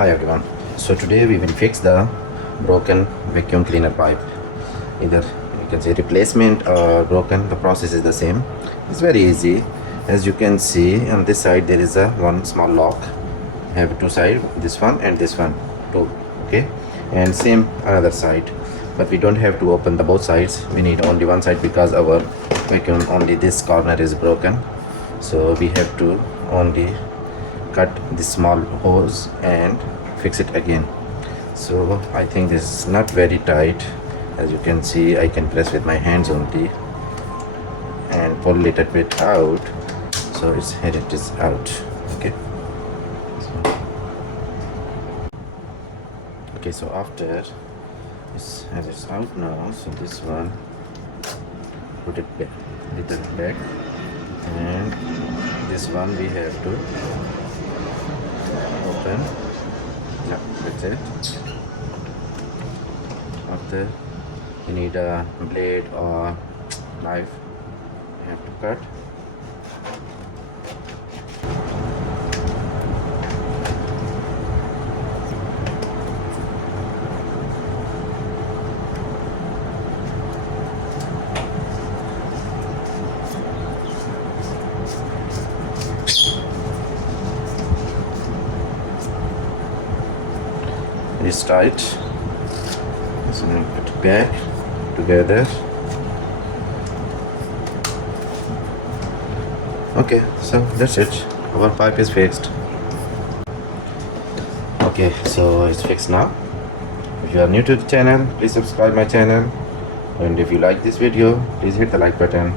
Hi everyone. So today we will fix the broken vacuum cleaner pipe. Either you can say replacement or broken, the process is the same. It's very easy. As you can see on this side there is a one small lock. I have two sides, this one and this one too. Okay, and same another side. But we don't have to open the both sides. We need only one side because our vacuum only this corner is broken. So we have to only cut this small hose and fix it again. So I think this is not very tight. As you can see, I can press with my hands only and pull it a bit out. So here it is out. Okay, so after this, as it's out now, so this one put it back, little back, and this one we have to open. Yeah, that's it. After you need a blade or knife, you have to cut. It's tight, so I'm going to put it back together. Okay, so that's it, our pipe is fixed. Okay, so it's fixed now. If you are new to the channel, please subscribe my channel, and if you like this video, please hit the like button.